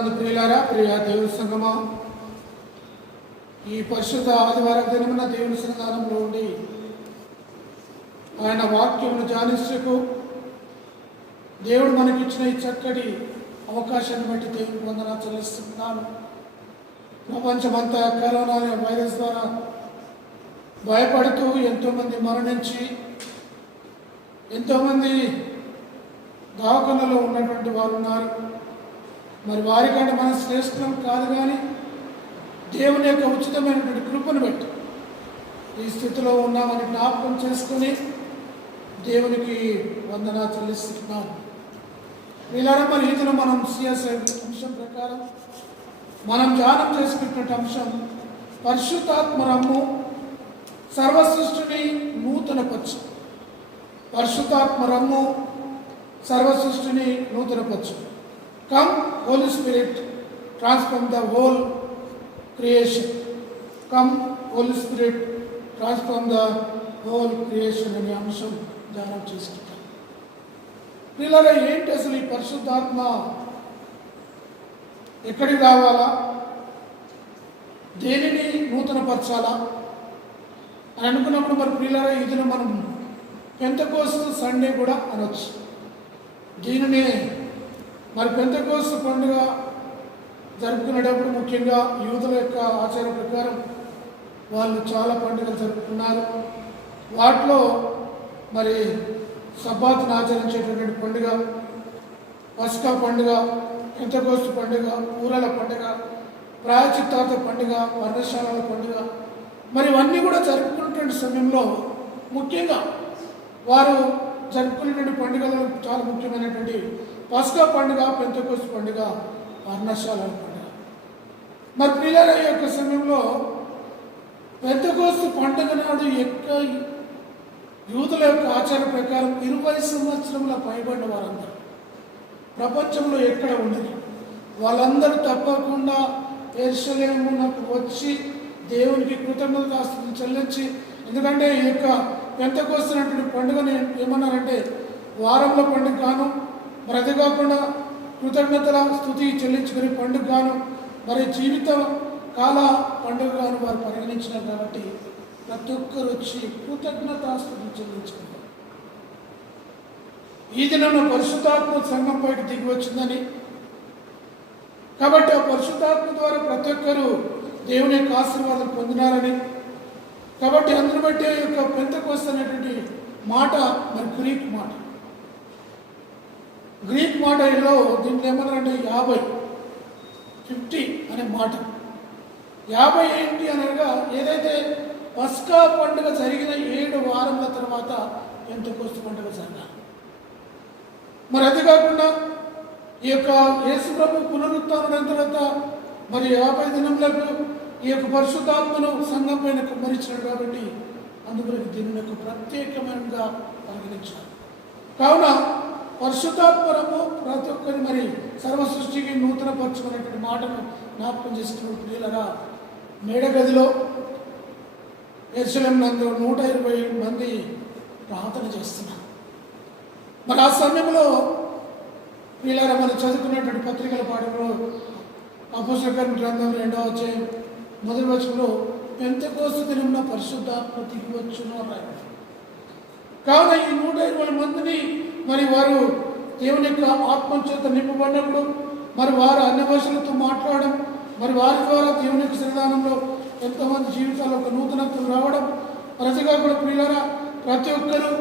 ప్రభునందు ప్రియులారా, ప్రియ దేవుని సంగమా, ఈ పరిశుద్ధ ఆదివారం దినమున దేవుని సన్నిధానంలో ఉండి ఆయన వాక్యమును ధ్యానించకు దేవుడు మనకిచ్చిన ఈ చక్కటి అవకాశాన్ని బట్టి దేవుని వందనాలు చెల్లిస్తున్నాను. ప్రపంచమంతా కరోనా అనే వైరస్ ద్వారా భయపడుతూ ఎంతోమంది మరణించి ఎంతోమంది దవాఖానలో ఉన్నటువంటి వారు ఉన్నారు. మరి వారికంటే మన శ్రేష్టం కాదు, కానీ దేవుని యొక్క ఉచితమైనటువంటి కృపను బట్టి ఈ స్థితిలో ఉన్నామని జ్ఞాపకం చేసుకొని దేవునికి వందనాలు చెల్లిస్తున్నాం. వీళ్ళారా, మరి ఈతలో మనం సిఎస్ఐ అంశం ప్రకారం మనం ధ్యానం చేసుకున్నటువంటి అంశం పరిశుద్ధాత్మ రమ్ము సర్వసృష్టిని నూతనపరచు. పరిశుద్ధాత్మ రమ్ము సర్వసృష్టిని నూతనపరచు. Come holy spirit transform the whole creation. Come holy spirit transform the whole creation అనే అంశం ధ్యానం చేసుకుంటాం. పిల్లలు, ఏంటి అసలు ఈ పరిశుద్ధాత్మ ఎక్కడికి రావాలా, దేనిని నూతనపరచాలా అని అనుకున్నప్పుడు మరి పిల్లలు ఇదిని మనం పెంతెకోస్తు సండే కూడా అనొచ్చు. దీనిని మరి పెంతెకోస్తు పండుగ జరుపుకునేటప్పుడు ముఖ్యంగా యూదుల యొక్క ఆచారం ప్రకారం వాళ్ళు చాలా పండుగలు జరుపుకున్నారు. వాటిలో మరి సబ్బాతును ఆచరించేటటువంటి పండుగ పస్కా పండుగ, పెంతెకోస్తు పండుగ, ఊరల పండుగ, ప్రాయచిత్తార్థ పండుగ, వర్ణశాలల పండుగ, మరి ఇవన్నీ కూడా జరుపుకునేటువంటి సమయంలో ముఖ్యంగా వారు జరుపుకునేటువంటి పండుగలు చాలా ముఖ్యమైనటువంటి పస్కా పండుగ, పెంతెకోస్తు పండుగ, వర్ణశాలల పండుగ. మరి పిల్లల యొక్క సమయంలో పెంతెకోస్తు పండుగ నాడు యూదుల యొక్క ఆచార ప్రకారం 20 సంవత్సరముల పైబడిన వారందరూ ప్రపంచంలో ఎక్కడ ఉండరు, వాళ్ళందరూ తప్పకుండా యెరూషలేమునకు వచ్చి దేవునికి కృతజ్ఞతాస్తుతులు చెల్లించి, ఎందుకంటే ఈ యొక్క పెంతెకోస్తు అనేటువంటి పండుగని ఏమన్నారంటే వారంలో పండుగ గాను, మరి అది కాకుండా కృతజ్ఞతల స్తుతి చెల్లించుకునే పండుగ గాను, మరి జీవిత కాల పండుగ గాను వారు పరిగణించినారు. కాబట్టి ప్రతి ఒక్కరు వచ్చి కృతజ్ఞతాస్తుతి చెల్లించుకుంటారు. ఈ దినంలో పరిశుద్ధాత్మ సంఘం పైకి దిగి వచ్చిందని, కాబట్టి ఆ పరిశుద్ధాత్మ ద్వారా ప్రతి ఒక్కరు దేవుని యొక్క ఆశీర్వాదం పొందినారని, కాబట్టి అందును బట్టి ఈ యొక్క పెంతెకోస్తు అనేటువంటి మాట మరి గ్రీక్ మాటలో దీంట్లో ఏమన్నారంటే 50 అనే మాట. 50 ఏంటి అనగా ఏదైతే పస్కా పండుగ జరిగిన 7 వారముల తర్వాత పెంతెకోస్తు పండుగ జరగాలి. మరి అది కాకుండా ఈ యొక్క యేసు ప్రభు పునరుత్థానం తర్వాత మరి 50 దినములకు ఈ యొక్క పరిశుద్ధాత్మను సంఘం పైన కుమ్మరించాడు. కాబట్టి అందుకు దీని యొక్క ప్రత్యేకమైనగా పరిగణించారు. కావున పరిశుద్ధాత్మరము ప్రతి ఒక్కరి మరి సర్వ సృష్టికి నూతనపరచుకునేటువంటి మాటను జ్ఞాపకం చేసుకున్న ప్రియులరా, మేడగదిలో యెరూషలేము నందు 120 మంది ప్రార్థన చేస్తున్నారు. మరి ఆ సమయంలో ప్రియులరా, మనం చదువుకున్నటువంటి పత్రికల పాఠంలో అపోస్తలుల కార్యముల గ్రంథం 2వ అధ్యాయం 1వ వచనంలో పెంతెకోస్తు దినమున పరిశుద్ధాత్మ దిగి వచ్చును అన్నారు. కావున ఈ 120 మందిని మరి వారు దేవుని యొక్క ఆత్మ చేత నింపబడినప్పుడు మరి వారు అన్య భాషలతో మాట్లాడడం, మరి వారి ద్వారా దేవుని యొక్క సన్నిధానంలో ఎంతోమంది జీవితాల్లో ఒక నూతనత్వం రావడం, ప్రతిగా కూడా ప్రియులారా ప్రతి ఒక్కరూ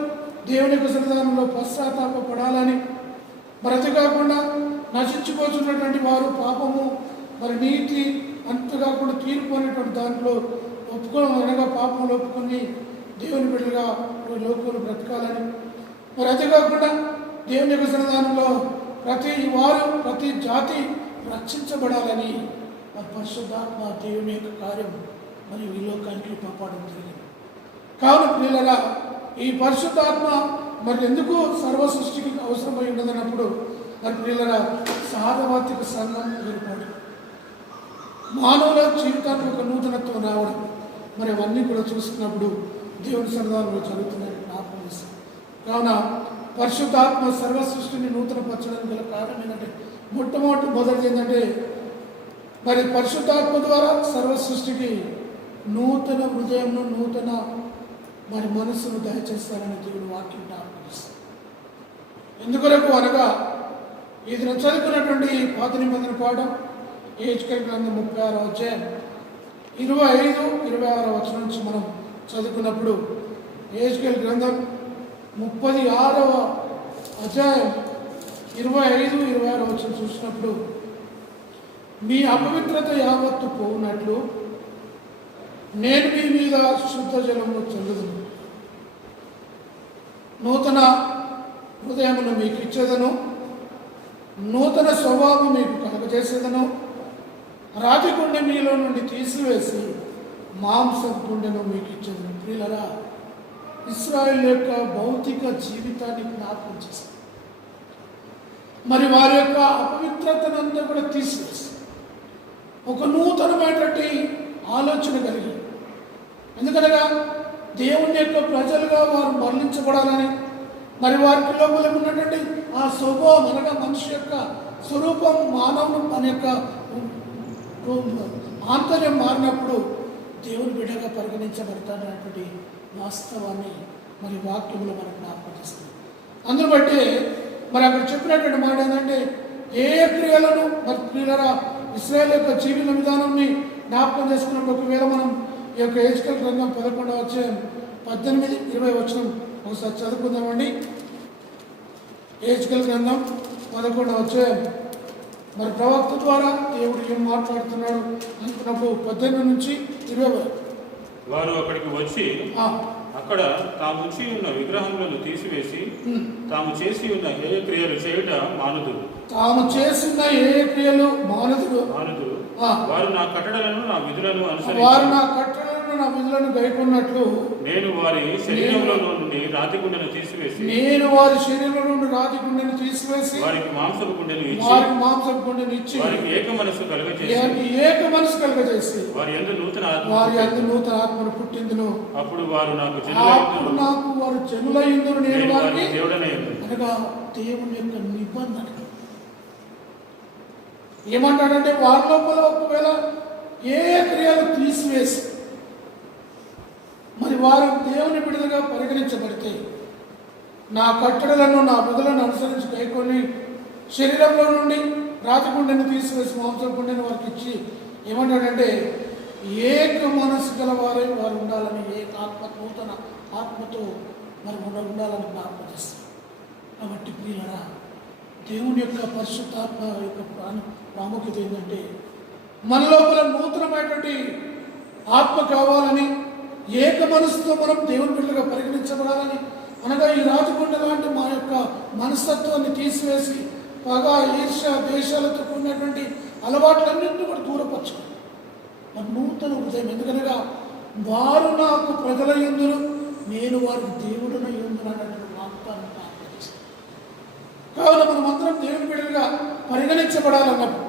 దేవుని యొక్క సన్నిధానంలో పశ్చాత్తాపడాలని, మరి కాకుండా నశించిపోతున్నటువంటి వారు పాపము మరి నీతి అంతకాకుండా తీర్పు అనేటువంటి దాంట్లో ఒప్పుకోవడం అనగా పాపంలో ఒప్పుకొని దేవుని బిడ్డలుగా లోకంలో బ్రతకాలని, మరి అది కాకుండా దేవుని యొక్క సన్నిధానంలో ప్రతి వారు ప్రతి జాతి రక్షించబడాలని మరి పరిశుద్ధాత్మ దేవుని యొక్క కార్యం మరి ఈ లోకానికి పంపడం జరిగింది. కావున పిల్లల ఈ పరిశుద్ధాత్మ మరి ఎందుకు సర్వ సృష్టికి అవసరమై ఉన్నదన్నప్పుడు మరి పిల్లల సార్వత్రిక సంఘం ఏర్పడి మానవుల జీవితానికి ఒక నూతనత్వం రావడం, మరి అవన్నీ కూడా చూసుకున్నప్పుడు దేవుని సన్నిధానంలో జరుగుతున్నాయని జ్ఞాపకం చేస్తాం. కావున పరిశుద్ధాత్మ సర్వ సృష్టిని నూతనపరచడానికి గల కారణం ఏంటంటే మొదటిది ఏంటంటే మరి పరిశుద్ధాత్మ ద్వారా సర్వ సృష్టికి నూతన హృదయంను నూతన మరి మనస్సును దయచేస్తారని దేవుడు వాక్యం జ్ఞాపకం. ఎందుకొరకు అనగా ఇది నేను చదువుకున్నటువంటి పాత నిబంధన పాఠం యెహెజ్కేలు గ్రంథం 36వ అధ్యాయం 25, 26 వచనం నుంచి మనం చదువుకున్నప్పుడు యెహెజ్కేలు గ్రంథం 36వ అధ్యాయం 25, 26 వచనం చూసినప్పుడు మీ అపవిత్రత యావత్తు పోవునట్లు నేను మీ మీద శుద్ధ జలమును చల్లుదును, నూతన హృదయమును మీకు ఇచ్చేదను, నూతన స్వభావం మీకు కలుగజేసేదను, రాతి గుండె మీలో నుండి తీసివేసి మాంసం గుండెను మీకు ఇచ్చేదను. ప్రియులరా, ఇశ్రాయేలు యొక్క భౌతిక జీవితాన్ని జ్ఞాపకం చేశారు. మరి వారి యొక్క అపవిత్రతనంతా కూడా తీసివేసి ఒక నూతనమైనటువంటి ఆలోచన కలిగి, ఎందుకనగా దేవుని యొక్క ప్రజలుగా వారు మరలించబడాలని, మరి వారికి లోపల ఉన్నటువంటి ఆ స్వభావం అనగా మనిషి యొక్క స్వరూపం మానవుడు మన యొక్క ఆంతర్యం మారినప్పుడు దేవుని బిడ్డగా పరిగణించబడతానటువంటి వాస్తవాన్ని మరి వాక్యంలో మనకు జ్ఞాపకం చేస్తుంది. అందును బట్టి మరి అక్కడ చెప్పినటువంటి మాట ఏంటంటే ఏ క్రియలను మరి క్రియలరా ఇశ్రాయేలు యొక్క జీవన విధానాన్ని జ్ఞాపకం చేసుకున్నప్పుడు ఒకవేళ మనం ఈ యొక్క యెహెజ్కేలు గ్రంథం 11వ అధ్యాయం 18, 20 వచనం ఒకసారి చదువుకుందామండి. యెహెజ్కేలు గ్రంథం 11వ అధ్యాయం మరి ప్రవక్త ద్వారా దేవుడు ఏం మాట్లాడుతున్నాడు అనుకున్నప్పుడు 18 నుంచి 20 వరకు వారు అక్కడికి వచ్చి అక్కడ తాము ఉంచి ఉన్న విగ్రహములను తీసివేసి తాము చేసి ఉన్న ఏ క్రియలు చేయుట మానుదురు. తాము చేసిన ఏ క్రియలు మానుదురు. వారు నా కట్టడలను నా విధులను గైకొన్నట్లు నేను వారి శరీరంలో నుండి రాతి గుండెను తీసివేసి వారికి మాంసపు గుండెను ఇచ్చి వారికి ఏక మనసు కలుగజేసి వారి యందు నూతన ఆత్మను పుట్టిందును. అప్పుడు వారు నాకు జనులయ్యుందురు, నేను వారికి దేవుడనయ్యుందును. అనగా దేవుని యొక్క నిబంధన ఏమంటాడంటే వారి లోపల ఒకవేళ ఏ క్రియలు తీసివేసి మరి వారు దేవుని బిడ్డలుగా పరిగణించబడితే నా కట్టడలను నా విధులను అనుసరించి కైకొని శరీరంలో నుండి రాతి గుండెను తీసివేసి మాంసం గుండెను వారికి ఇచ్చి ఏమంటాడంటే ఏక మనసు గల వారు ఉండాలని, ఏక ఆత్మ నూతన ఆత్మతో మరి ఉండాలని జ్ఞాపకం చేస్తారు. కాబట్టి ప్రియులరా, దేవుని యొక్క పరిశుద్ధాత్మ యొక్క ప్రాముఖ్యత ఏంటంటే మన లోపల నూతనమైనటువంటి ఆత్మ కావాలని, ఏక మనసుతో మనం దేవుని బిడ్డలుగా పరిగణించబడాలని, అనగా ఈ రాజగుండ లాంటి మా యొక్క మనస్తత్వాన్ని తీసివేసి పగ, ఈర్ష్య, దేశాలతో కూడినటువంటి అలవాట్లన్నింటినీ కూడా దూరపరచుకోవాలి. మన నూతన హృదయం, ఎందుకనగా వారు నాకు ప్రజల యందును నేను వారికి దేవుడునై యందును అనేటువంటి వాగ్దానం ప్రార్థిస్తాను. కావున మనమందరం దేవుని బిడ్డలుగా పరిగణించబడాలన్నప్పుడు,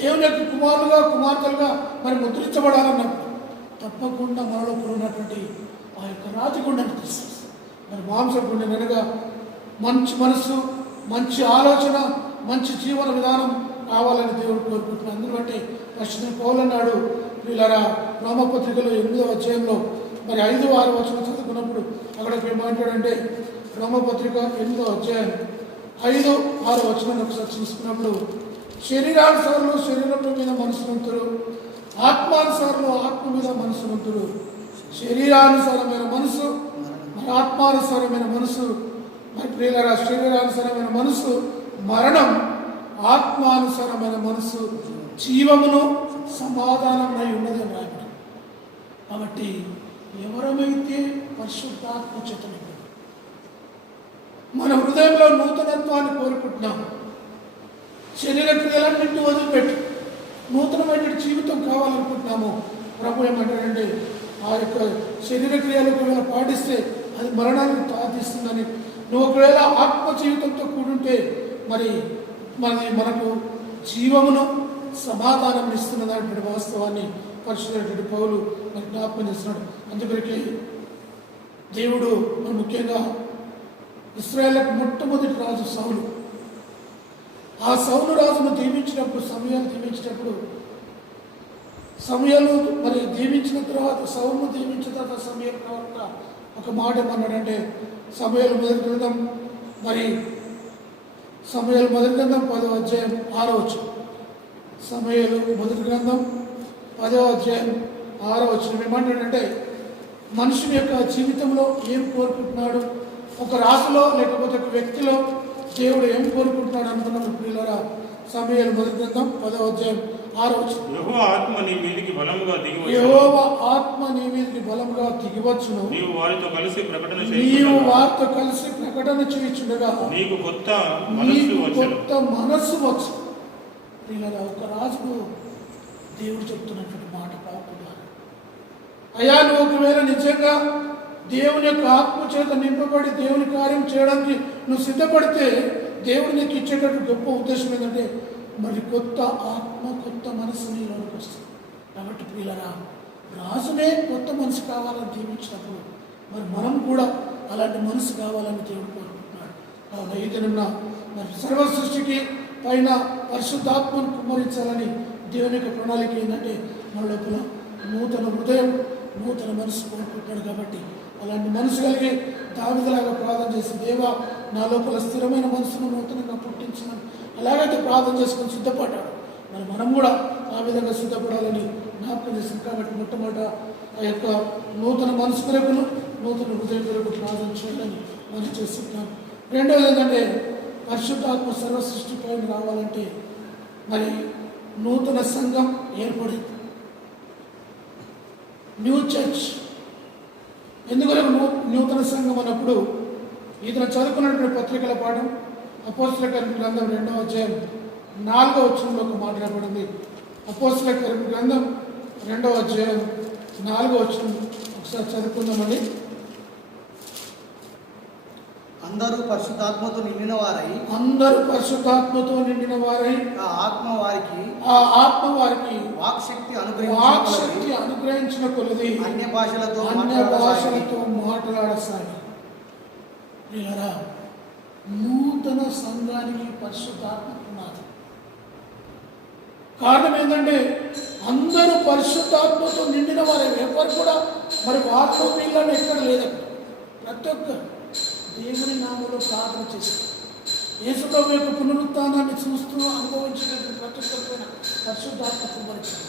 దేవుని యొక్క కుమారులుగా కుమార్తెలుగా మరి ముద్రించబడాలన్నప్పుడు తప్పకుండా మనలో ఉన్నటువంటి ఆ యొక్క రాతి గుండెను తీసేస్తాం. మరి మాంసం గుండెను అనగా మంచి మనసు, మంచి ఆలోచన, మంచి జీవన విధానం కావాలని దేవుడు కోరుకుంటున్నాను. అందుకంటే పరిశుద్ధ పౌలు అన్నాడు, వీళ్ళరా రోమపత్రికలో 8వ అధ్యాయంలో మరి 5, 6 వచనం చదువుకున్నప్పుడు అక్కడ ఏమంటాడంటే రోమపత్రిక 8వ అధ్యాయం 5, 6 వచనాన్ని ఒకసారి చూసుకున్నప్పుడు శరీరానుసారులు శరీరం మీద మనసునంతులు, ఆత్మానుసారులు ఆత్మ మీద మనసునంతులు. శరీరానుసారమైన మనసు మరి ఆత్మానుసారమైన మనసు మరి ప్రియులరా, శరీరానుసారమైన మనసు మరణం, ఆత్మానుసారమైన మనసు జీవమును సమాధానమై ఉన్నది అని రాయబడి. కాబట్టి ఎవరమైతే పరిశుద్ధాత్మ చేత మన హృదయంలో నూతనత్వాన్ని కోరుకుంటున్నాం, శరీర క్రియలన్నింటినీ వదిలిపెట్టి నూతనమైన జీవితం కావాలనుకుంటున్నాము, ప్రభు ఏమంటాడంటే ఆ యొక్క శరీర క్రియలు ఒకవేళ పాటిస్తే అది మరణానికి దారితీస్తుందని, నువ్వు ఒకవేళ ఆత్మ జీవితంతో కూడుంటే మరి మనకు జీవమును సమాధానం ఇస్తున్నటువంటి వాస్తవాన్ని పరిశుద్ధుడైనటువంటి పౌలు మరి జ్ఞాపకం చేస్తున్నాడు. అందుకొరకే దేవుడు మరి ముఖ్యంగా ఇశ్రాయేలుకు మొట్టమొదటి రాజు సౌలు, ఆ సౌలు రాజును దీవించినప్పుడు, సమయాలు దీవించినప్పుడు, సమయాలు మరి దీవించిన తర్వాత, సౌలును దీవించిన తర్వాత సమయాల ప్రవక్త ఒక మాట ఏమన్నాడంటే, సమయాలు మొదటి గ్రంథం మరి సమయాలు మొదటి గ్రంథం 10వ అధ్యాయం 6వ వచనం. సమయాలు మొదటి గ్రంథం 10వ అధ్యాయం 6వ వచనం ఏమంటాడంటే, మనుషుని యొక్క జీవితంలో ఏం కోరుకుంటున్నాడు, ఒక రాశిలో లేకపోతే ఒక వ్యక్తిలో దేవుడు ఏం కోరుకుంటున్నాడు అనుకున్నప్పుడు ప్రియులారా, సమయాలు మొదటి గ్రంథం 10వ అధ్యాయం 6వ వచనం. యెహోవా ఆత్మ నీ మీదికి బలముగా దిగివచ్చును. యెహోవా ఆత్మ నీ మీదికి బలముగా దిగివచ్చును. నీవు వారితో కలిసి ప్రకటన చేయుచుండగా నీకు కొత్త మనస్సు వచ్చు. ప్రియులారా, ఒక రాజుకు దేవుడు చెప్తున్నటువంటి మాట పాపులారా, అయ్యా నువ్వు ఒకవేళ నిజంగా దేవుని యొక్క ఆత్మ చేత నింపబడి దేవుని కార్యం చేయడానికి నువ్వు సిద్ధపడితే దేవుడు నీకు ఇచ్చేటటువంటి గొప్ప ఉద్దేశం ఏంటంటే మరి కొత్త ఆత్మ, కొత్త మనసు నీలోకి వస్తుంది. కాబట్టి ప్రియులారా, రాజునే కొత్త మనసు కావాలని దీవించినప్పుడు మరి మనం కూడా అలాంటి మనసు కావాలని దేవుడు కోరుకుంటున్నాడు. కావున ఈ దినంన మరి సర్వ సృష్టికి పైన పరిశుద్ధాత్మను కుమ్మరించాలని దేవుని యొక్క ప్రణాళిక ఏంటంటే మన లోపల నూతన హృదయం, నూతన మనసు కోరుకుంటున్నాడు. కాబట్టి అలాంటి మనసు కలిగి దావీదులాగా ప్రార్థన చేసి, దేవా నా లోపల స్థిరమైన మనసును నూతనంగా పుట్టించమని అలాగైతే ప్రార్థన చేసుకొని సిద్ధపడ్డాడు. మరి మనం కూడా ఆ విధంగా సిద్ధపడాలని జ్ఞాపకం చేసింది. కాబట్టి మొట్టమొదట ఆ యొక్క నూతన మనసు కొరకును, నూతన హృదయం కొరకు ప్రార్థన చేయాలని మనం చేస్తున్నాం. రెండవది ఏంటంటే పరిశుద్ధాత్మ సర్వ సృష్టిపై రావాలంటే మరి నూతన సంఘం ఏర్పడింది, న్యూ చర్చ్. ఎందువరకు నూతన సంఘం అన్నప్పుడు ఇతను చదువుకున్నటువంటి పత్రికల పాఠం అపోస్తల కార్యముల గ్రంథం 2వ అధ్యాయం 4వ వచనంలో ఒక మాట రాబడింది. అపోస్తల కార్యముల గ్రంథం 2వ అధ్యాయం 4వ వచనం ఒకసారి చదువుకుందామండి. అందరూ పరిశుద్ధాత్మతో నిండిన వారై ఆ ఆత్మ వారికి వాక్శక్తి అనుగ్రహించిన కొలది అన్య భాషలతో మాట్లాడసాగి. నూతన సంఘానికి పరిశుద్ధాత్మ ఉన్నది. కారణం ఏంటంటే అందరూ పరిశుద్ధాత్మతో నిండిన వారే. ఎవరు కూడా మరి వారితో వీళ్ళని ఎక్కడ లేదండి. ప్రతి ఒక్కరు దేవుని నామంలో ప్రార్థన చేస్తారు. యేసుప్రభు యొక్క పునరుత్థానాన్ని చూస్తూ అనుభవించినటువంటి ప్రతి ఒక్కరిపైన పరిశుద్ధాత్మ కుమ్మరించారు.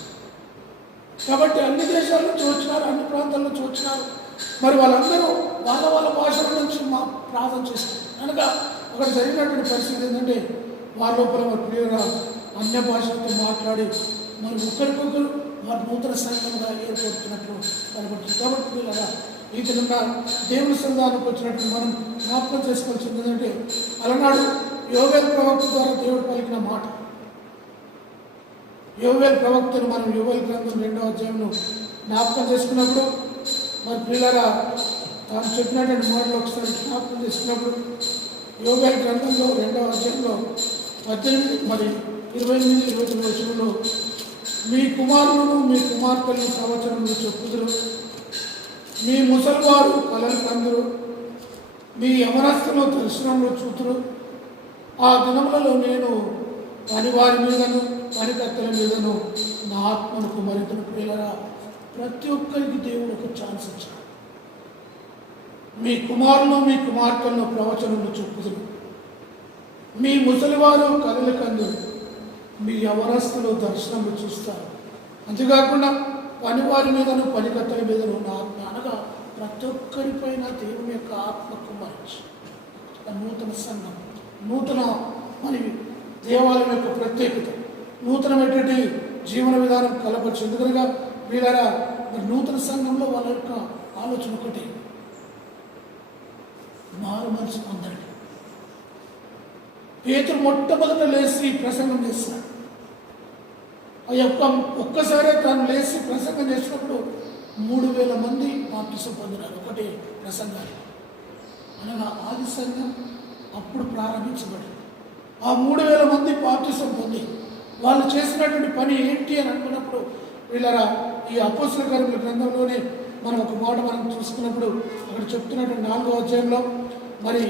కాబట్టి అన్ని దేశాల నుంచి వచ్చినారు, అన్ని ప్రాంతాల నుంచి వచ్చినారు. మరి వాళ్ళందరూ వాళ్ళ భాషల నుంచి మా ప్రార్థన చేస్తారు. కనుక అక్కడ జరిగినటువంటి పరిస్థితి ఏంటంటే వారి లోపల మరి ప్రియుగా అన్య భాషలతో మాట్లాడి మరి ఒకరికొకరు వారి నూతన సంఘంగా ఏర్పడుతున్నట్లు కనబడుతుంది. కాబట్టి ప్రియులగా ఈ విధంగా దేవుని సంఘానికి వచ్చినట్టు మనం జ్ఞాపకం చేసుకోవాల్సింది ఏంటంటే అలనాడు యోవేలు ప్రవక్త ద్వారా దేవుడు పలికిన మాట. యోవేలు ప్రవక్తను మనం యోవేలు గ్రంథం 2వ అధ్యాయంలో జ్ఞాపకం చేసుకున్నప్పుడు మరి ప్రియులగా తాను చెప్పినటువంటి మాటలు ఒకసారి జ్ఞాపకం చేసుకున్నప్పుడు యోవేలు గ్రంథంలో 2వ అధ్యాయంలో 18 మరి 28-29 వచనంలో మీ కుమారులను మీ కుమార్తెలను సంవత్సరంలో చెప్పుదురు, మీ ముసలివారు కలలు కందురు, మీ యవనస్తులు దర్శనంలో చూతురు. ఆ దినములలో నేను పనివారి మీదను పనికత్తెల మీదను నా ఆత్మను కుమ్మరింతును. ప్రియులారా, ప్రతి ఒక్కరికి దేవుడు ఒక ఛాన్స్ ఇచ్చాడు. మీ కుమారులు మీ కుమార్తెలను ప్రవచనంలో చెప్పుదురు, మీ ముసలివారు కలలు కందురు, మీ యవనస్తులు దర్శనంలో చూస్తారు. అంతేకాకుండా పనివారి మీదను పనికత్తెల మీదను నా ఆత్మ అనగా ప్రతి ఒక్కరిపైన దేవుని యొక్క ఆత్మ కుమ్మరించి నూతన సంఘం, నూతన మరి దేవాలయం యొక్క ప్రత్యేకత, నూతనమైనటువంటి జీవన విధానం కలపచ్చు. ఎందుకనగా వీళ్ళరా మరి నూతన సంఘంలో వాళ్ళ యొక్క ఆలోచన ఒకటి, మారు మనసు పొందండి. పేతురు మొట్టమొదట లేచి ప్రసంగం చేస్తాడు. ఆ యొక్క ఒక్కసారే తాను లేచి ప్రసంగం చేసినప్పుడు 3000 మంది బాప్తిసం పొందినారు ఒకటే ప్రసంగాన్ని. అనగా ఆది సంఘం అప్పుడు ప్రారంభించబడింది. ఆ 3000 మంది బాప్తిసం పొంది వాళ్ళు చేసినటువంటి పని ఏంటి అని అనుకున్నప్పుడు వీళ్ళరా ఈ అపోస్తల కార్యముల గ్రంథంలోనే మనం ఒక మాట మనం చూసుకున్నప్పుడు అక్కడ చెప్తున్నటువంటి 4వ అధ్యాయంలో మరి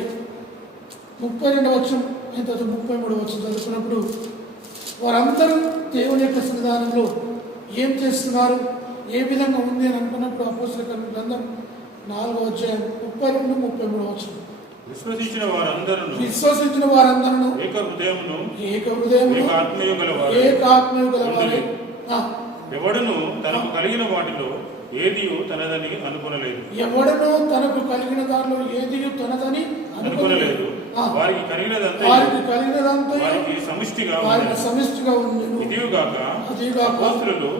32వ వచనం ఇంత 33 వచ్చి చదువుకున్నప్పుడు వారందరూ దేవుని యొక్క సన్నిధానంలో ఏం చేస్తున్నారు, ఏ విధంగా ఉంది అని అనుకున్నప్పుడు అపోస్తలుల కార్యముల గ్రంథం 4వ అధ్యాయం 32-33 వచ్చింది. విశ్వసించిన వారందరూ ఏక హృదయమును ఏక ఆత్మయు గలవారై ఎవడును తనకు కలిగిన వాటిలో ఏదియు తనదని అనుకొనలేదు. వారికి కలిగినదంతా వారికి సమిష్టిగా ఉంది. ఇదిగాక అపోస్తలులు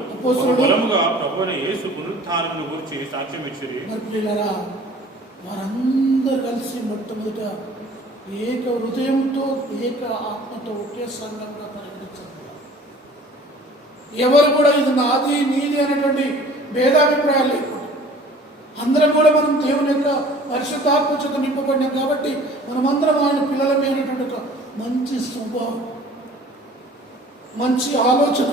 బలముగా ప్రభువైన యేసు పునరుత్థానమును గురించి సాక్ష్యం ఇచ్చిరి. వారందరూ కలిసి మొట్టమొదట ఏక హృదయంతో ఏక ఆత్మతో ఒకే సంఘంగా పరిగణించారు. ఎవరు కూడా ఇది నాది నీది అనేటువంటి భేదాభిప్రాయాలు లేకుండా అందరం కూడా మనం దేవుని యొక్క పరిశుద్ధాత్మ చేత నింపబడినాం కాబట్టి మనమందరం ఆయన పిల్లలమే అనేటువంటి ఒక మంచి స్వభావం, మంచి ఆలోచన,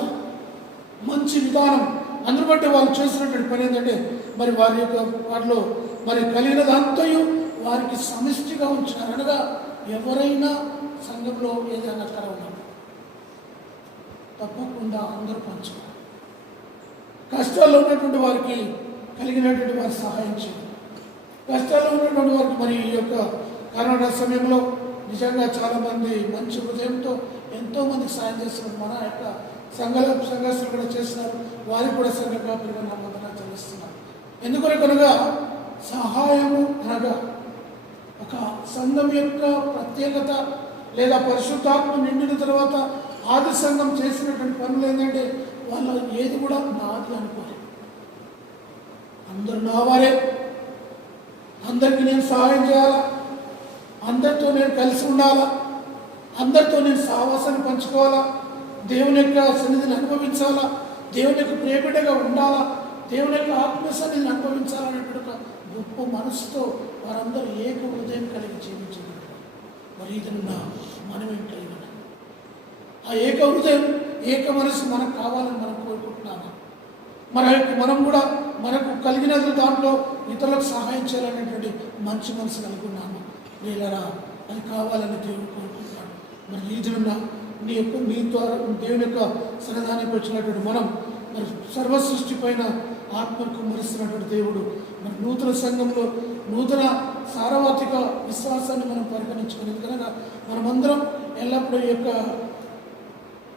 మంచి విధానం అందరి బట్టి వాళ్ళు చేసినటువంటి పని ఏంటంటే మరి వారి యొక్క వాటిలో మరి కలిగినదంతయు వారికి సమిష్టిగా ఉంచినారు. అనగా ఎవరైనా సంఘంలో ఏదైనా కలవడం తప్పకుండా అందరూ పంచుకోవాలి. కష్టాల్లో ఉన్నటువంటి వారికి కలిగినటువంటి వారి సహాయం చేయాలి. కష్టాల్లో ఉన్నటువంటి వారికి మరి ఈ యొక్క కరోనా సమయంలో నిజంగా చాలామంది మంచి హృదయంతో ఎంతోమందికి సాయం చేస్తున్నారు. మన యొక్క సంఘస్థులు కూడా చేస్తున్నారు. వారికి కూడా సంఘ కాపులుగా నా వందన చెల్లిస్తున్నారు. ఎందుకనగా సహాయము అనగా ఒక సంఘం యొక్క ప్రత్యేకత లేదా పరిశుద్ధాత్మ నిండిన తర్వాత ఆది సంఘం చేసినటువంటి పనులు ఏంటంటే వాళ్ళు ఏది కూడా నాది అనుకోలేదు. అందరూ నా వారే, అందరికీ నేను సహాయం చేయాలా, అందరితో నేను కలిసి ఉండాలా, అందరితో నేను సహవాసాన్ని పంచుకోవాలా, దేవుని యొక్క సన్నిధిని అనుభవించాలా, దేవుని యొక్క ప్రేమిటగా ఉండాలా, దేవుని యొక్క ఆత్మ సన్నిధిని అనుభవించాలనేటువంటి ఒక గొప్ప మనసుతో వారందరూ ఏక హృదయం కలిగి జీవించారు. మరి ఇది మనం ఏం కలిగి ఆ ఏక హృదయం ఏక మనసు మనకు కావాలని మనం కోరుకుంటున్నాము. మనం కూడా మనకు కలిగిన దాంట్లో ఇతరులకు సహాయం చేయాలనేటువంటి మంచి మనసు కలుగున్నాము. వీళ్ళరా అది కావాలని దేవుడు కోరుకుంటున్నాడు. మరి ఈ దిన మీ ద్వారా దేవుని యొక్క సన్నిధానానికి వచ్చినటువంటి మనం మరి సర్వ సృష్టి పైన ఆత్మకు మరుస్తున్నటువంటి దేవుడు మరి నూతన సంఘంలో నూతన సార్వత్రిక విశ్వాసాన్ని మనం పరిగణించుకునేది కనుక మనమందరం ఎల్లప్పుడూ ఈ యొక్క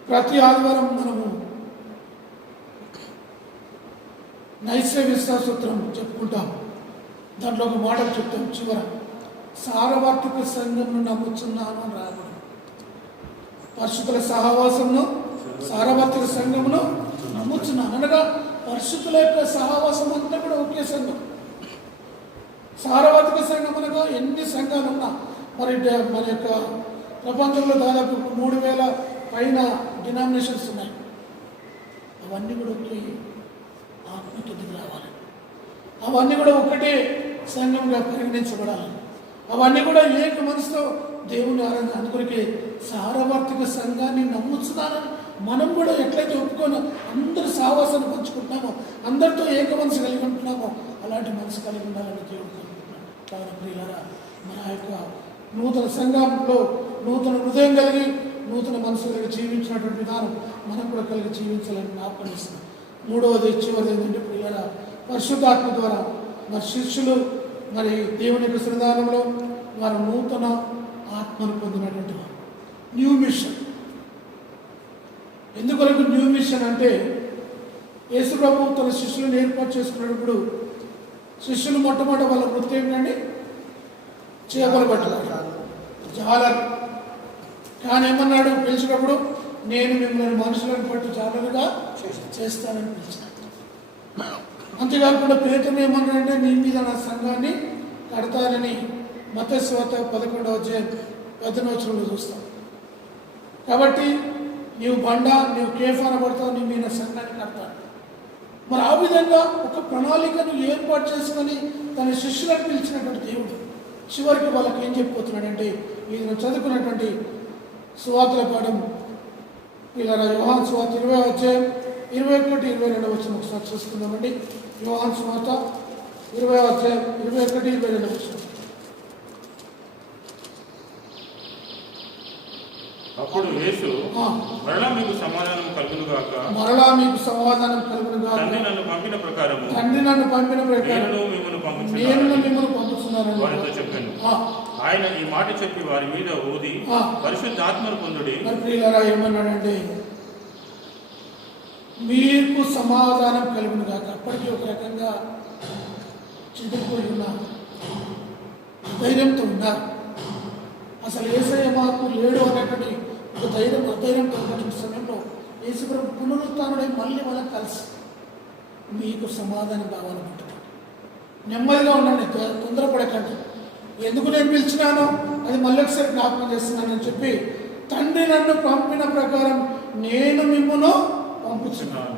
ప్రతి ఆదివారం మనము నైశ్య విశ్వాసూత్రం చెప్పుకుంటాం. దాంట్లో ఒక మాట చెప్తాం చివర, సార్వత్రిక సంఘంను నమ్ముచున్నాను అని రాయబడి, పరిశుద్ధుల సహవాసంను సార్వత్రిక సంఘమును నమ్ముచున్నాను అనగా పరిశుద్ధుల యొక్క సహవాసం అంతా కూడా ఒకే సంఘం. సార్వత్రిక సంఘం అనగా ఎన్ని సంఘాలు ఉన్నా మరి మన యొక్క ప్రపంచంలో దాదాపు 3000 పైన డినామినేషన్స్ ఉన్నాయి. అవన్నీ కూడా ఒకే ఆత్మ కిందకి రావాలి. అవన్నీ కూడా ఒకటే సంఘంగా పరిగణించబడాలి. అవన్నీ కూడా ఏక మనసుతో దేవుని ఆరాధన. అందుకొరకే సార్వత్రిక సంఘాన్ని నమ్ముతున్నానని మనం కూడా ఎట్లయితే ఒప్పుకొని అందరూ సహవాసాన్ని పంచుకుంటున్నామో, అందరితో ఏక మనసు కలిగి ఉంటున్నామో అలాంటి మనసు కలిగి ఉండాలని దేవుడు కోరుకుంటున్నాడు. కావున ప్రియులారా, మన యొక్క నూతన సంఘంలో నూతన హృదయం కలిగి నూతన మనసు కలిగి జీవించినటువంటి విధానం మనం కూడా కలిగి జీవించాలని జ్ఞాపకం. మూడవది చివరిది ఏంటంటే ప్రియులారా, పరిశుద్ధాత్మ ద్వారా మరి శిష్యులు మరి దేవుని యొక్క సన్నిధానంలో వారు నూతన ఆత్మను పొందినటువంటి వారు. New mission. ఎందుకొరకు న్యూ మిషన్ అంటే యేసు ప్రభు తన శిష్యులను ఏర్పాటు చేసుకున్నప్పుడు శిష్యులు మొట్టమొదటి వాళ్ళ వృత్తి ఏంటంటే చేపలు పట్టాలి, జాలరు. కానీ ఏమన్నాడు పిలిచినప్పుడు, నేను మిమ్మల్ని మనుషులను పట్టు జాలరుగా చేస్తానని పిలిచాను. అంతేకాకుండా పేతురు ఏమన్నాడంటే, నీ మీద నా సంఘాన్ని కడతానని మత్తయి సువార్త 11వ అధ్యాయం 10వ వచనంలో చూస్తాం. కాబట్టి నీవు బండ, నీవు కేఫాన పడతావు, నీ మీద సంఘాన్ని కడతాను. మరి ఆ విధంగా ఒక ప్రణాళికను ఏర్పాటు చేసుకొని తన శిష్యులను పిలిచినటువంటి దేవుడు చివరికి వాళ్ళకి ఏం చెప్పిపోతున్నాడంటే, ఈయన చదువుకున్నటువంటి సువార్తల పాఠం ఇలా యోహాను సువార్త 20వ అధ్యాయం 21-22 వచనం ఒకసారి చూసుకుందామండి. యోహాను సువార్త 20వ అధ్యాయం 21-22 వచనం. అప్పుడు యేసు ఆ, మరలా మీకు సమాధానం కలుగును గాక. మరలా మీకు సమాధానం కలుగును గాక. తండ్రి నన్ను పంపిన ప్రకారము తండ్రి నన్ను పంపిన ప్రకారం నేను మిమ్మల్ని నేను పంపించున్నాను మిమ్మల్ని పంపిస్తున్నానని వారితో చెప్పాను. ఆ, ఆయన ఈ మాట చెప్పి వారి మీద ఊది ఆ. పరిశుద్ధాత్మను పొందుడి. మరి ప్రియులారా ఏమన్నాడంటే మీకు సమాధానం కలుగును గాక. అప్పటికి ఒక రకంగా చెడిపోయి ఉన్నారు, ధైర్యంతో ఉన్నారు. అసలు యేసయ్య మాకు లేడు అనేటువంటి ఒక అధైర్యంతో ఉన్నటువంటి సమయంలో యేసుప్రభు పునరుత్థానుడై మళ్ళీ వాళ్ళకి కలిసి మీకు సమాధానం కావాలనుకుంటున్నాను, నెమ్మదిగా ఉండండి, తొందరపడకండి, ఎందుకు నేను పిలిచినానో అది మళ్ళీ ఒకసారి జ్ఞాపకం చేస్తున్నానని చెప్పి తండ్రి నన్ను పంపిన ప్రకారం నేను మిమ్మల్ని పంపుతున్నాను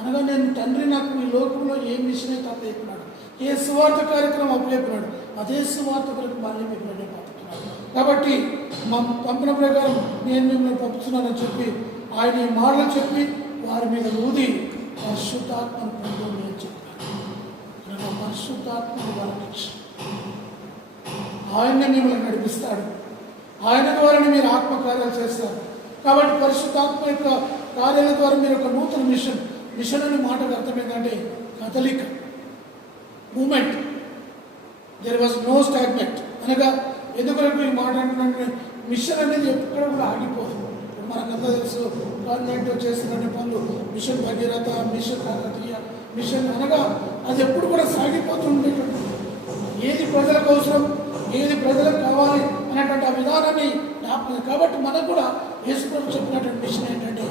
అనగా నేను తండ్రి నాకు ఈ లోకంలో ఏ మిషన్ అయితే అప్పచెప్పినాడు, ఏ సువార్త కార్యక్రమం అప్పచెప్పినాడు, అదే సువార్త కొరకు మళ్ళీ మిమ్మల్ని పంపుతున్నాను. కాబట్టి పంపిన ప్రకారం నేను మిమ్మల్ని పంపుతున్నానని చెప్పి ఆయన ఈ మాటలు చెప్పి వారి మీద ఊది పరిశుద్ధాత్మను పొందండి అని చెప్పారు. అనగా పరిశుద్ధాత్మను వాళ్ళకి ఆయన్నే మిమ్మల్ని నడిపిస్తాడు, ఆయన ద్వారానే మీరు ఆత్మకార్యాలు చేస్తారు. కాబట్టి పరిశుద్ధాత్మ యొక్క కార్యాల ద్వారా మీరు ఒక నూతన మిషన్ అనే మాటకు అర్థం ఏంటంటే కదలిక, movement. There was no stagnant. అనగా ఎందుకొరకు ఈ మాట అంటే మిషన్ అనేది ఎక్కడ కూడా ఆగిపోదు. ఇప్పుడు మనకంతా తెలుసు గవర్నమెంట్ చేస్తున్న పనులు, mission Bhagiratha, mission Kakatiya, mission అనగా అది ఎప్పుడు కూడా సాగిపోతూ ఉండేటువంటి, ఏది ప్రజలకు అవసరం, ఏది ప్రజలకు కావాలి అనేటువంటి ఆ విధానాన్ని కాబట్టి మనకు కూడా యేసుప్రభు చెప్పినటువంటి మిషన్ ఏంటంటే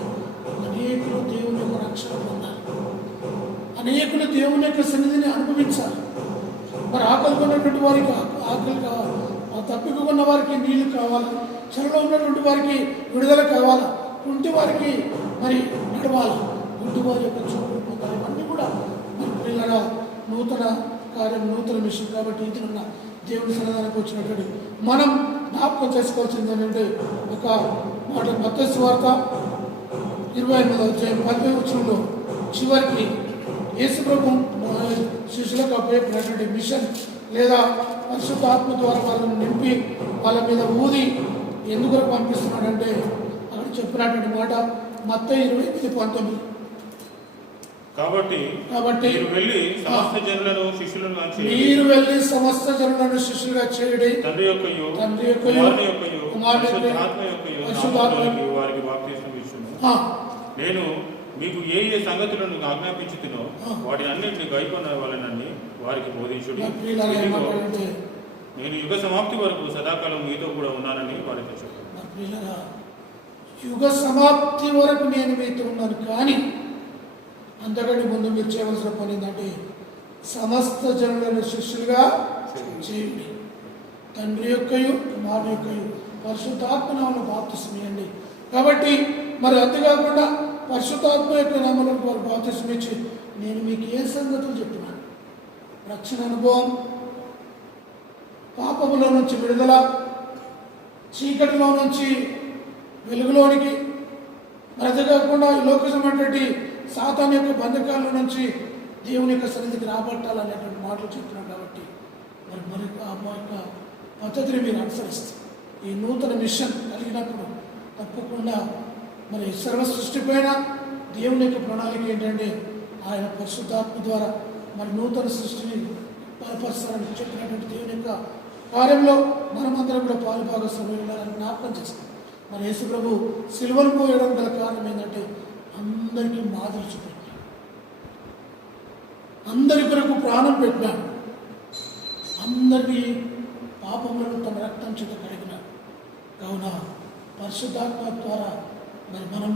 అనేకులు దేవుని యొక్క రక్షణ పొందాలి, అనేకులు దేవుని యొక్క సన్నిధిని అనుభవించాలి. మరి ఆకలి కొన్నటువంటి వారికి ఆకలి కావాలి, తప్పికొన్న వారికి నీళ్లు కావాలి, చెరలో ఉన్నటువంటి వారికి విడుదల కావాలి, కుంటి వారికి మరి నడవాలి, గుడ్డి వారి యొక్క చూపులు పొందాలి. ఇవన్నీ కూడా మరి పిల్లల నూతన కార్యం, నూతన మిషన్. కాబట్టి ఇది ఉన్న దేవుని సన్నిధానికి వచ్చినటువంటి మనం జ్ఞాపకం చేసుకోవాల్సింది ఏంటంటే ఒక మాట మత్తయి సువార్త 28వ అధ్యాయం 10వ వచనంలో చివరికి యేసుప్రభు శిష్యులకు అప్పచెప్పినటువంటి మిషన్ లేదా పరిశుద్ధాత్మ ద్వారా వాళ్ళని నింపి వాళ్ళ మీద ఊది ఎందుకు పంపిస్తున్నాడంటే అక్కడ చెప్పినటువంటి మాట మత్తయి 28:19. కాబట్టి మీరు వెళ్ళి సమస్త జనులను శిష్యులుగా చేయడి, తండ్రి యొక్కయు కుమారుని యొక్కయు పరిశుద్ధాత్మ యొక్కయు వారికి బాప్తిస్మం ఇచ్చును. నేను మీకు ఏ ఏ సంగతులను ఆజ్ఞాపించుతున్నో వాటి అన్నింటినీ గైకొనవలెనని వారికి బోధించుడి. నేను యుగ సమాప్తి వరకు సదాకాలం మీతో కూడా ఉన్నానని వారితో చెప్పాను. యుగ సమాప్తి వరకు నేను మీతో ఉన్నాను, కానీ అంతకంటే ముందు మీరు చేయవలసిన పని ఏంటంటే సమస్త జనులను శిష్యులుగా చేయండి, తండ్రి యొక్కయు కుమారుని యొక్కయు పరిశుద్ధాత్మనామములో బాప్తిస్మం ఇవ్వండి. కాబట్టి మరి అంతేకాకుండా పరిశుద్ధాత్మ యొక్క నామములో వారు బాప్తిస్మం ఇచ్చి నేను మీకు ఏ సంగతులు చెప్తున్నాను, రక్షణ అనుభవం, పాపములో నుంచి విడుదల, చీకటిలో నుంచి వెలుగులోనికి, మరి అంతేకాకుండా ఈ లోకమైనటువంటి సాతాను యొక్క బంధకాల నుంచి దేవుని యొక్క సన్నిధికి రాబట్టాలనేటువంటి మాటలు చెప్తున్నాడు. కాబట్టి మరి ఆ యొక్క పద్ధతిని మీరు అనుసరిస్తే ఈ నూతన మిషన్ కలిగినప్పుడు తప్పకుండా మరి సర్వ సృష్టి పైన దేవుని యొక్క ప్రణాళిక ఏంటంటే ఆయన పరిశుద్ధాత్మ ద్వారా మరి నూతన సృష్టిని బలపరుస్తారని చెప్పినటువంటి దేవుని యొక్క కార్యంలో మనమందరం కూడా పాలుభాగస్వామి ఉండాలని జ్ఞాపకం చేస్తాం. మరి యేసు ప్రభు సిలువను పోయడం గల కారణం ఏంటంటే అందరికీ మాదిరి చూపెట్టాడు, అందరి కొరకు ప్రాణం పెట్టాడు, అందరినీ పాపములను తన రక్తం చేత కడిగినాడు. కావున పరిశుద్ధాత్మ ద్వారా మరి మనం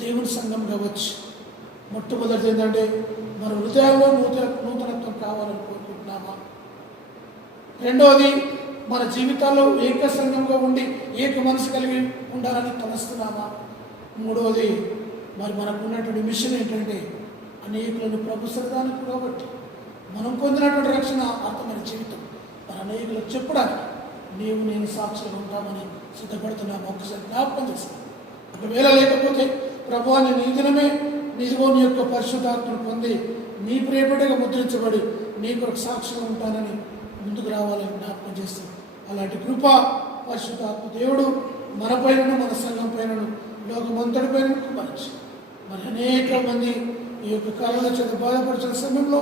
దేవుని సంఘంగా వచ్చి మొట్టమొదటి ఏంటంటే మన హృదయాల్లో నూతనత్వం కావాలని కోరుకుంటున్నామా? రెండవది మన జీవితాల్లో ఏక సంఘంగా ఉండి ఏక మనసు కలిగి ఉండాలని తలస్తున్నామా? మూడవది మరి మనకు ఉన్నటువంటి మిషన్ ఏంటంటే అనేకులను ప్రభు సరదానికి కాబట్టి మనం పొందినటువంటి రక్షణ అర్థమైన జీవితం మరి అనేకులకు చెప్పడానికి నీవు నేను సాక్షిగా ఉంటామని సిద్ధపడుతున్నాము. ఒకసారి జ్ఞాపకం చేస్తాను. ఒకవేళ లేకపోతే ప్రభువా నేను ఈ దినమే నిజంగా నీ యొక్క పరిశుద్ధాత్మను పొంది నీ ప్రియబిడ్డగా ముద్రించబడి నీ కొరకు సాక్షిగా ఉంటానని ముందుకు రావాలని జ్ఞాపకం చేస్తాను. అలాంటి కృప పరిశుద్ధాత్మ దేవుడు మన పైన మన సంఘం పైన లోకమంతటి పైన కుమరించి మరి అనేక మంది ఈ యొక్క కరోనా చేత బాధపడుతున్న సమయంలో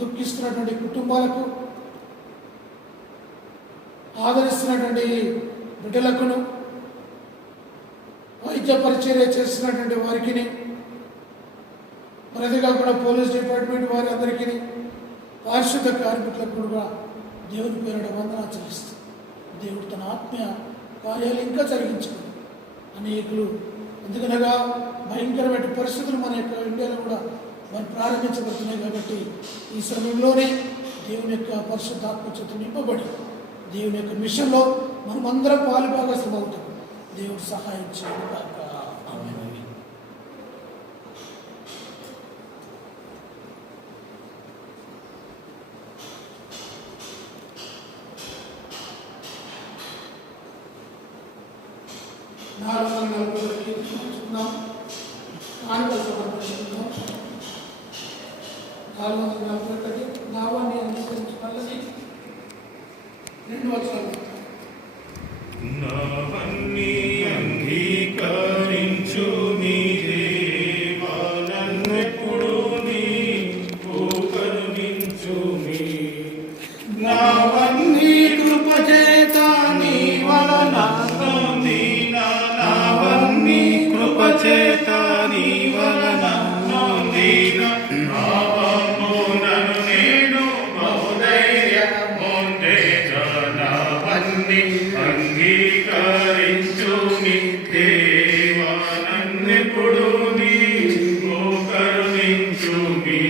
దుఃఖిస్తున్నటువంటి కుటుంబాలకు ఆదరిస్తున్నటువంటి బిడ్డలకును వైద్య పరిచర్య చేస్తున్నటువంటి వారికి మరి అది కాకుండా పోలీస్ డిపార్ట్మెంట్ వారి అందరికీ పారిశుద్ధ కార్మికులకు కూడా దేవుని పేరిట వందనాలు చెల్లిస్తూ దేవుడు తన ఆత్మీయ కార్యాలు ఇంకా జరిగించుకుంది అనేకులు. ఎందుకనగా భయంకరమైన పరిస్థితులు మన యొక్క ఇండియాలో కూడా మరి ప్రారంభించబడుతున్నాయి. కాబట్టి ఈ సమయంలోనే దేవుని యొక్క పరిశుద్ధాత్మ చేత నింపబడి దేవుని యొక్క మిషన్లో మనమందరం పాలుభాగస్తం అవుతాం. దేవుడు సహాయం చేయను కాక. ఆమేన్. నావాన్ని అనుసరించగలది 2 వచనాలు. నావన్నీ అంగీకరించు నీ దేవా, నన్నెప్పుడు నీవు కరుణించుమి. నావన్నీ కృపచేత నీ వలన నొందిన, నావన్నీ కృపచేత నీ వలన నొందిన. నన్ను నేను బహుధైర్యముండే జనవన్నీ అంగీకరించు నీ దేవా, నన్నెప్పుడు నీవు కరుణించుమి.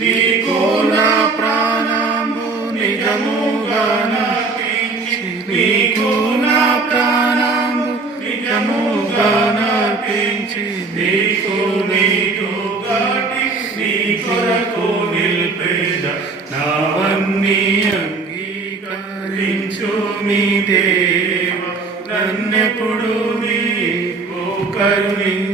నీకు నా ప్రాణము నిజముగా నార్పించి, నీకు నా ప్రాణము నిజముగా నార్పించి, నీకు నీకు కాటి నీ కొరకు నిలిపేద. నావన్నీ అంగీకరించు మీ దేవ, నన్నెప్పుడు నీవు కరుణించుమి.